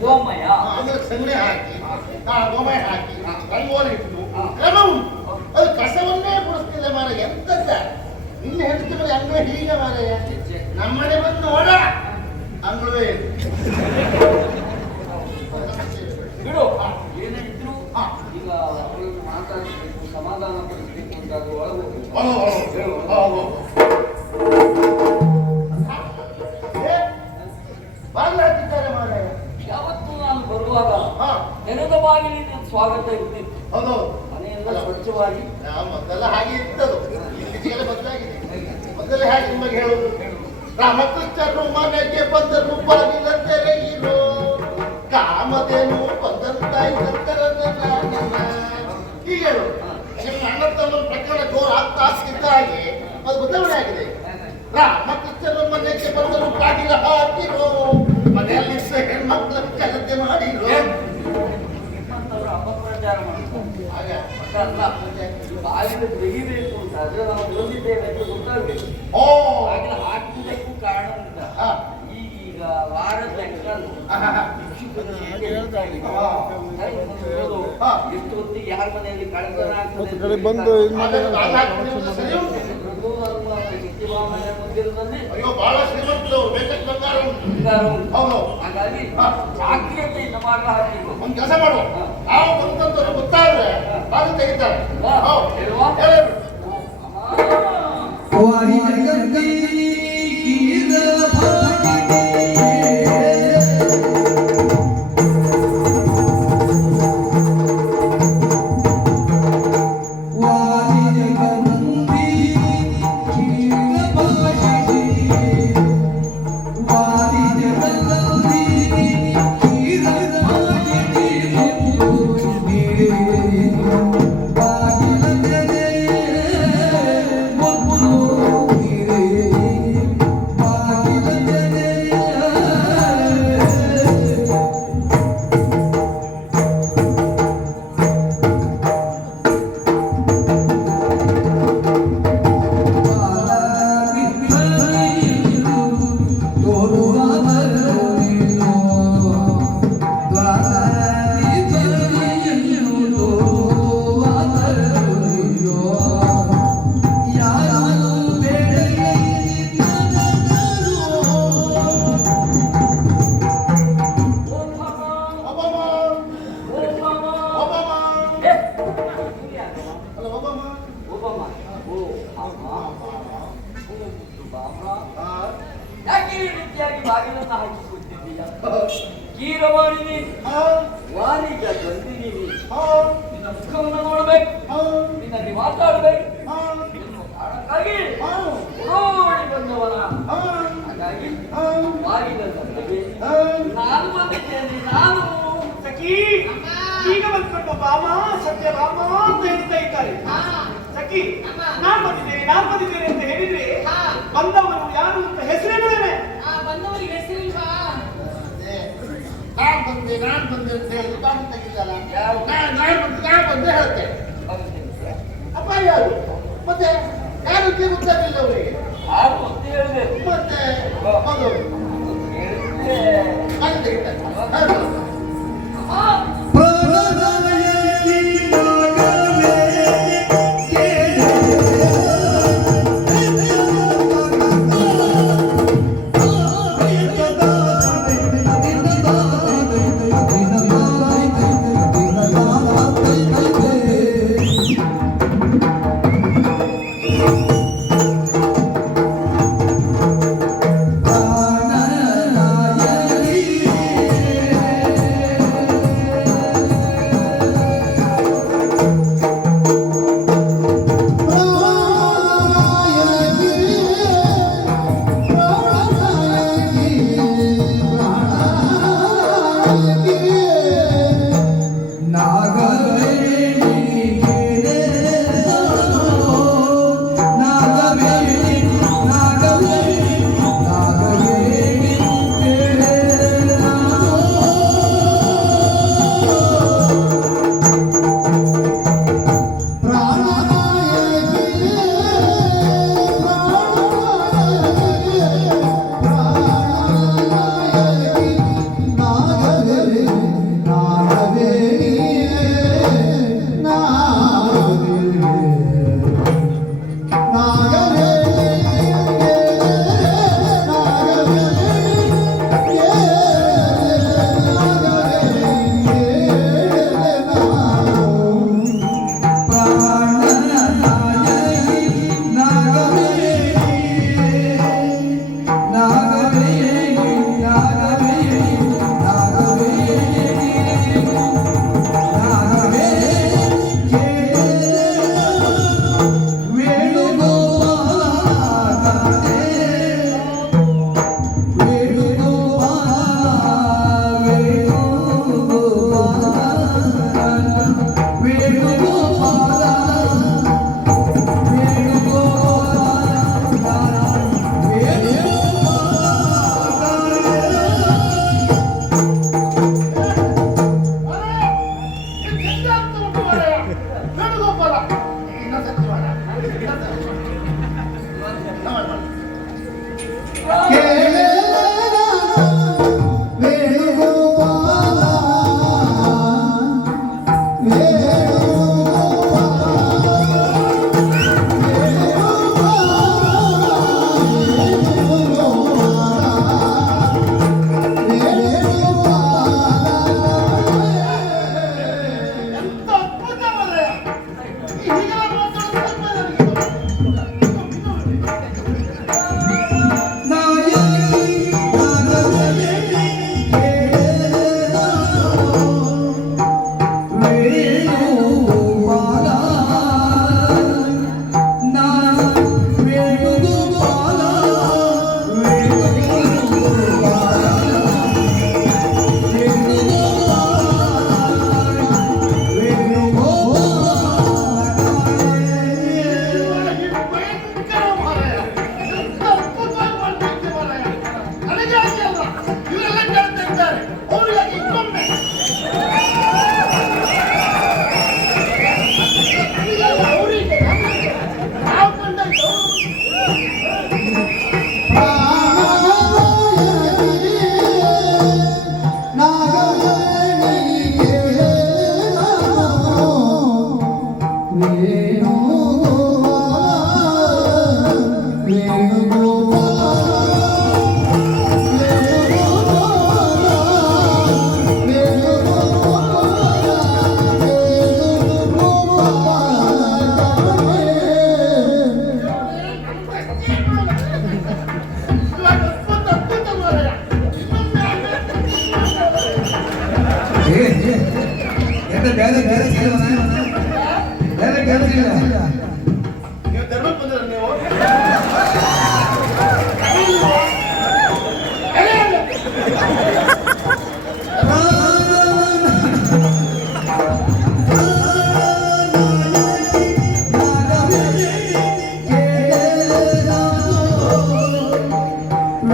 ಗೋಮಯ ಆಮೇಲೆ ಸಗಣಿ ಹಾಕಿ ಆ ಗೋಮಯ ಹಾಕಿ ರಂಗೋಲಿ ಇಟ್ಟು. ಕ್ರಮ ಉಂಟು ಅದು ಕಸವನ್ನೇ ಕೊಡಿಸ್ತಿಲ್ಲ ಮಾರ ಎಂತದ್ದ ನಿನ್ನ ಹೆಂಡತಿ ಮೇಲೆ ಅಂಗಳ ಹೀಗೆ ಮಾರಾಯ. ನಮ್ಮನೆ ಬಂದು ನೋಡ ಅಂಗಳವೇ. ಬಿಡು ಏನಿದ್ರು. ಈಗ ಮಾತಾಡಬೇಕು ಸಮಾಧಾನ ಪಡಿಸ್ಬೇಕು ಅಂತ ಅದು ಒಳಗೆ ನೆನೆದ ಬಾಗಿಲಿನ ಸ್ವಾಗತ ಇರ್ತಿತ್ತು ಹೌದು ಮನೆಯೆಲ್ಲ ಸ್ವಚ್ಛವಾಗಿ. ಮೊದಲ ಹಾಗೆ ಬದಲಾಗಿದೆ. ಮೊದಲೇ ಹಾಗೆ ನಿಮಗೆ ಹೇಳುದು? ರಾಮಕೃಷ್ಣರು ಮನೆಗೆ ಬಂದರು ಬಾಗಿಲ ತೆರೆಯಿರೋ ಕಾಮದೇನು ಹೇಳು. ನಿಮ್ಮ ಅಣ್ಣ ತಮ್ಮ ಪ್ರಕರಣ ಘೋರ ಆಗ್ತಾ ಆಗ್ತಿದ್ದ ಹಾಗೆ ಅದು ಬದಲಾವಣೆ ಆಗಿದೆ. ರಾಮಕೃಷ್ಣರು ಮನೆಗೆ ಬಂದರು ಬಾಗಿಲ ಹಾಕಿರೋ ಮನೆಯಲ್ಲಿ ಕಲತೆ ಮಾಡಿರೋ ಬಾಗಿಲು ತೆಗಿಬೇಕು ಅಂತ ಆದ್ರೆ ನಾವು ಓದಿದ್ದೇವೆ ಅಂತ ಗೊತ್ತಾಗ್ಬೇಕು ಓ ಬಾಗಿಲು ಹಾಕುವುದಕ್ಕೂ ಕಾರಣ ಉಂಟ ಹಾ. ಈಗೀಗ ವಾರದ ಲೆಕ್ಕದಲ್ಲಿ ಆಹಾ. ಹೇಳ್ತಾರೆ. ಹಾ. ಸರಿ, ಒಂದು ಹೇಳು. ಹಾ. ಎಷ್ಟು ಹೊತ್ತಿಗೆ ಯಾರ ಮನೆಯಲ್ಲಿ ಕಳ್ತನ ಆಗ್ತದೆ ಬಂದು ಹಾಕಿದ್ರೆ ಹಾಗಾಗಿ. ಜಾಗ್ರತೆಯಿಂದ ಮಾಡಲು ಹಾಕಬೇಕು ಒಂದ್ ಕೆಲಸ ಮಾಡುವ ನಾವು ಬಂದಂತವ್ರು ಗೊತ್ತಾದ್ರೆ ಬಾಗಿಲು ತೆಗಿತಾರೆ. ಕೀರವಾಣಿನಿ ಆ, ವಾರಿಗ ಬಂದಿನಿ ಆ, ನಿನ್ನ ಮುಖವನ್ನು ನೋಡ್ಬೇಕು. ನಿನ್ನಲ್ಲಿ ಮಾತಾಡ್ಬೇಕು. ಕಾರಣಕ್ಕಾಗಿ ಆ, ಬಂದವನ. ಹಾಗಾಗಿ ಆ. ನಾನು ಬಂದಿದ್ದೇನೆ ನಾನು ಸಖಿ. ಈಗ ಬಂದ್ಕೊಂಡು ಬಾಮ ಸತ್ಯ ಬಾಮ ಅಂತ ಹೇಳ್ತಾ ಇದ್ದಾರೆ. ಸಖಿ ನಾನ್ ಬಂದಿದ್ದೇನೆ ನಾನ್ ಬಂದಿದ್ದೇನೆ ಅಂತ ಹೇಳಿದ್ರೆ ಹಾ. ಬಂದವರು ಯಾರು ಅಂತ ಹೆಸರೇನೇನೆ ಬಂದೆ ನಾನು ಬಂದೆ ಅಂತ ಹೇಳಿ ಬಾಗಿಲು ತೆಗಿತಲ್ಲ ಯಾರು? ನಾನ್ ಬಂದೆ ನಾನ್ ಬಂದೆ ಹೇಳ್ತೆ ಅಪ್ಪ ಯಾರು ಮತ್ತೆ ಯಾರು ಗೊತ್ತಾಗಲಿಲ್ಲ ಅವರಿಗೆ ಯಾರು ಅಂತ ಹೇಳ್ಬೇಕು ಮತ್ತೆ ಹೌದು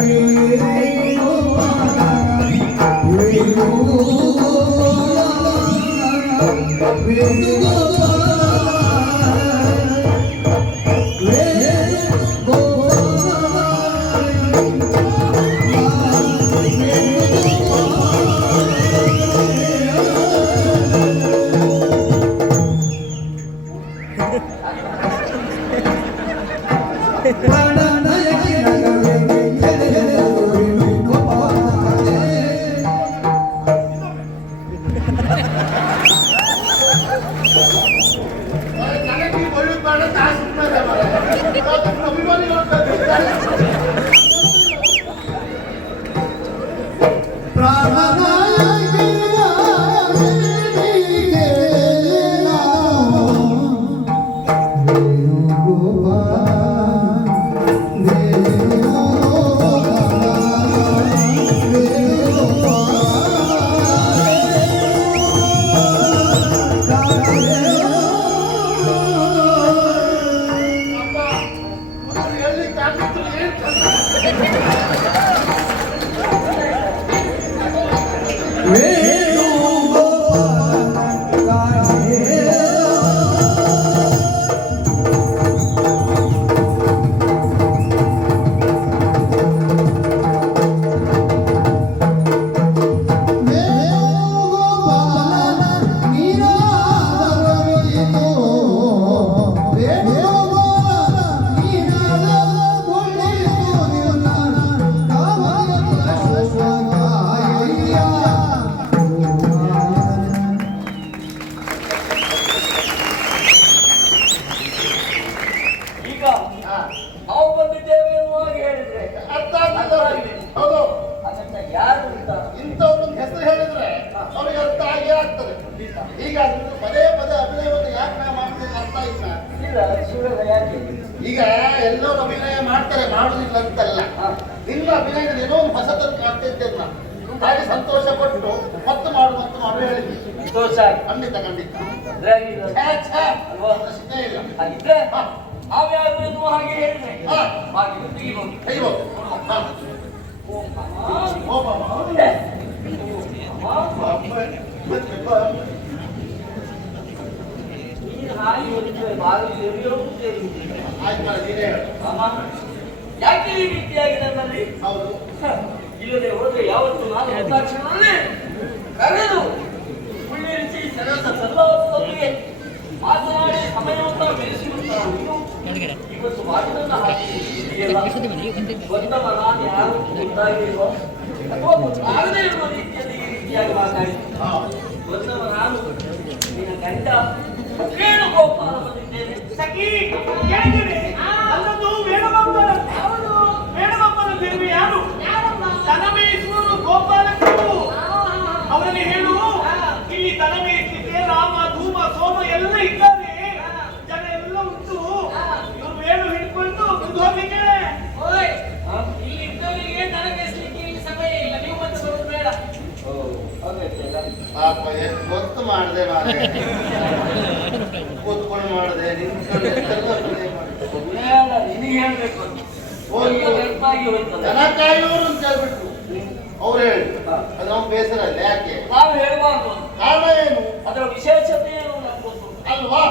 Thank you. ಸೇರಿಯೋ ಸೇರಿಯುವುದಿಲ್ಲ. ಆಯ್ತು ಮಾರ್ರೆ, ನೀನೇ ಹೇಳು. ಅಮ್ಮ, ಯಾಕೆ ಈ ರೀತಿಯಾಗಿ ನನ್ನಲ್ಲಿ ಇಲ್ಲದೆ ಹೋದ್ರೆ ಯಾವತ್ತು ನಾನು ಕರೆದು ಉಳ್ಳಿರಿಸಿ ಸರಸ ಸಲ್ಲಾಸದೊಂದಿಗೆ ಮಾತನಾಡಿ ಸಮಯವನ್ನು ಬೆಳೆಸಿರುತ್ತಾರೆ ಇವತ್ತು ಯಾರು ಅಥವಾ ಗೊತ್ತಾಗದೇ ಇರುವ ರೀತಿಯಲ್ಲಿ ಈ ರೀತಿಯಾಗಿ ಮಾತಾಡಿ ಹಾ. ಬಂದವ ನಾನು ನಿನ್ನ ಗಂಡ ಗೋಪಾಲ ಬಂದಿದ್ದೇನೆ ಸಖಿ ಕೇಳಿದ್ದೀರಿ ನನ್ನದು ವೇಣುಗೋಪಾಲ ಹೌದು ವೇಣುಗೋಪಾಲ ತಿರುವಿ ಯಾರು ಯಾರಮ್ಮ ದನ ಮೇಯಿಸುವವರು ಗೋಪಾಲಕರು ಆ, ಅವರಲ್ಲಿ ಹೇಳು ಇಲ್ಲಿ ದನ ಮೇಯಿಸಲಿಕ್ಕೆ ರಾಮ ಧೂಮ ಸೋಮ ಎಲ್ಲ ಇದ್ದಾರೆ ಜನ ಎಲ್ಲ ಉಂಟು ಇವರು ವೇಣು ಹಿಡ್ಕೊಂಡು ಮುಂದೆ ಹೋಗ್ಲಿಕ್ಕೆ ಓಯ್ ಹ? ಇಲ್ಲಿ ಇದ್ದವರಿಗೆ ದನ ಮೇಯಿಸ್ಲಿಕ್ಕೆ ಇಲ್ಲಿ ಸಮಯ ಇಲ್ಲ ನೀವು ಮತ್ತೆ ಬರೋದು ಬೇಡ ಓ ಹಾಗಾಯ್ತಲ್ಲ ಪಾಪ ಎಷ್ಟು ಗೊತ್ತು ಮಾಡಿದೆ ಮಾರೆ ಕೂತ್ಕೊಂಡು ಮಾಡಿದೆ ನಿಂತ್ಕೊಂಡು ಹೇಳ್ಬೇಕು ಹೋಯ್ತಲ್ಲ. ದನ ಅಂತ ಅವ್ರು ಹೇಳಿ ಅದು ನಾವು ಬೇಸರ ಇಲ್ಲ ಯಾಕೆ ನಾವು ಹೇಳ್ಬಾರ್ದು. ಕಾರಣ ಏನು ಅದರ ವಿಶೇಷತೆ ಏನು. ಅಲ್ವಾ.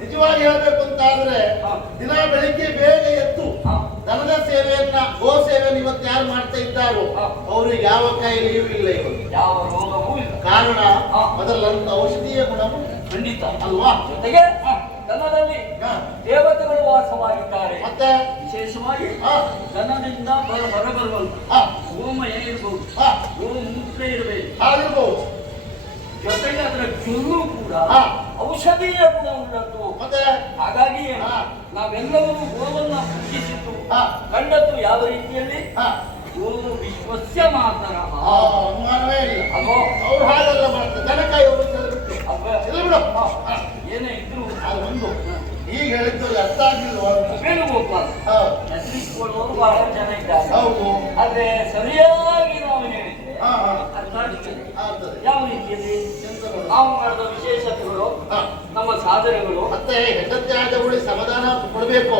ನಿಜವಾಗಿ ಹೇಳ್ಬೇಕು ಅಂತ ಆದ್ರೆ ದಿನ ಬೆಳಿಗ್ಗೆ ಬೇಗ ಹಾ. ದನದ ಸೇವೆಯನ್ನ ಗೋ ಸೇವೆಯನ್ನು ಇವತ್ತು ಯಾರು ಮಾಡ್ತಾ ಇದ್ದಾರೋ ಅವರು ಅವ್ರಿಗೆ ಯಾವ ಕಾಯಿಲೆಯೂ ಇಲ್ಲ ಇವತ್ತು. ಯಾವ ರೋಗವೂ ಇಲ್ಲ. ಕಾರಣ. ಅದರಲ್ಲಂತ ಔಷಧೀಯ ಗುಣವು ಖಂಡಿತ. ಅಲ್ವಾ? ಜೊತೆಗೆ ದನದಲ್ಲಿ. ದೇವತೆಗಳು ವಾಸವಾಗಿದ್ದಾರೆ. ಮತ್ತೆ? ವಿಶೇಷವಾಗಿ. ದನದಿಂದ ಬರ ಹೊರಬರುವಂತ ಇರಬಹುದು ಹಾ. ಗೋಮೂತ್ರ ಇರಬೇಕು. ಆಗಿರ್ಬಹುದು ಜೊತೆಗೆ ಅದರ ಜುಲ್ಲು ಕೂಡ. ಔಷಧೀಯ ಗುಣ ಉಳ್ಳದ್ದು. ಮತ್ತೆ? ಹಾಗಾಗಿ. ನಾವೆಲ್ಲರೂ ಗೋವನ್ನ ಪೂಜಿಸಿದ್ದು ಹಾ. ಕಂಡದ್ದು ಯಾವ ರೀತಿಯಲ್ಲಿ? ಗೋ ವಿಶ್ವಸ್ಯ ಮಾತರ. ಅವ್ರು ಹಾಗೆಲ್ಲ ಮಾಡ್ತಾರೆ. ಏನೇ ಇದ್ರು. ಅದು ಒಂದು. ಈಗ ಹೇಳಿದ್ದು ಅರ್ಥ. ಹೆಸರಿಸಿಕೊಳ್ಳುವವರು ಬಹಳ ಜನ ಇದ್ದಾರೆ. ಆದ್ರೆ ಸರಿಯಾಗಿ ಸಾಧನೆಗಳು ಮತ್ತೆ ಹೆಂಡತಿ ಆದವಳಿಗೆ ಸಮಾಧಾನ ಕೊಡಬೇಕು.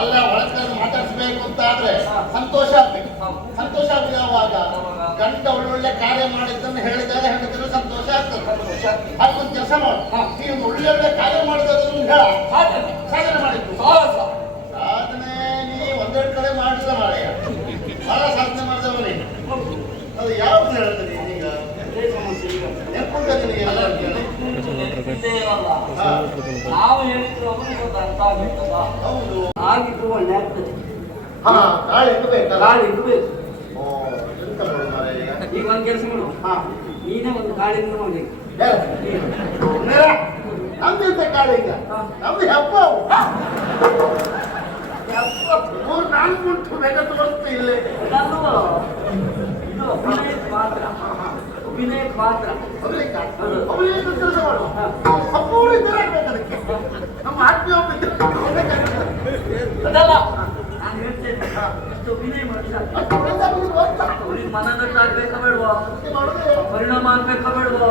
ಅಲ್ಲ ಒಳಕನ್ನು ಮಾತಾಡಿಸ್ಬೇಕು ಅಂತ ಆದ್ರೆ ಸಂತೋಷ ಆಗ್ಬೇಕು. ಸಂತೋಷ ಆಗುವಾಗ? ಗಂಡ ಒಳ್ಳೊಳ್ಳೆ ಕಾರ್ಯ ಮಾಡಿದ್ದನ್ನು ಸಂತೋಷ ಆಗ್ತದೆ. ಅದೊಂದು ಕೆಲಸ ಮಾಡು. ನೀವು ಒಳ್ಳೊಳ್ಳೆ ಒಳ್ಳೆ ಕಾರ್ಯ ಮಾಡಿದ್ರು ಹೇಳ. ಸಾಧನೆ. ಮಾಡಿದ್ರು ಮಾಡಿದ್ದು. ಸಾಧನೆ. ನೀ ಒಂದೆರಡು ಕಡೆ ಮಾಡಿದ ಮಾಡೆಯ ಬಹಳ ಸಾಧನೆ ಮಾಡಿದವ ನೀನು. ಅದು ಯಾವ್ದು ಹೇಳ್ತೀನಿ ಈಗ ಸಮಸ್ಯೆ ನೆನ್ಪುಂಟ ನಿನಗೆ? ಎಲ್ಲ ನಾವು ಈಗ? ಒಂದು ಕೆಲಸ ಮಾಡು. ನೀನೇ ಒಂದು ಗಾಳಿಯಿಂದ ಮಾಡಿ ನಮ್ದು ಕಾಳು ಈಗ. ನಮ್ದು ಹಬ್ಬ. ಮೂರು ನಾಲ್ಕು ಉಂಟು ಬೇಗ ತೋರಿಸ್ತಾ ಇಲ್ಲೇ. ಇದು ಮಾತ್ರ. ಅಭಿನಯಕ್ಕೆ ಮಾತ್ರ. ಕೆಲಸ ಮಾಡು ಆಗ್ಬೇಕು ಅದಕ್ಕೆ ನಮ್ಮ ನಾನು ಎಷ್ಟು ಅಭಿನಯ ಆಗುದು ಅಂತ. ಅವ್ರಿಗೆ ಅದಕ್ಕೆ ಮಾಡೋದೇ ಪರಿಣಾಮ ಆಗ್ಬೇಕಾ ಬೇಡವಾ?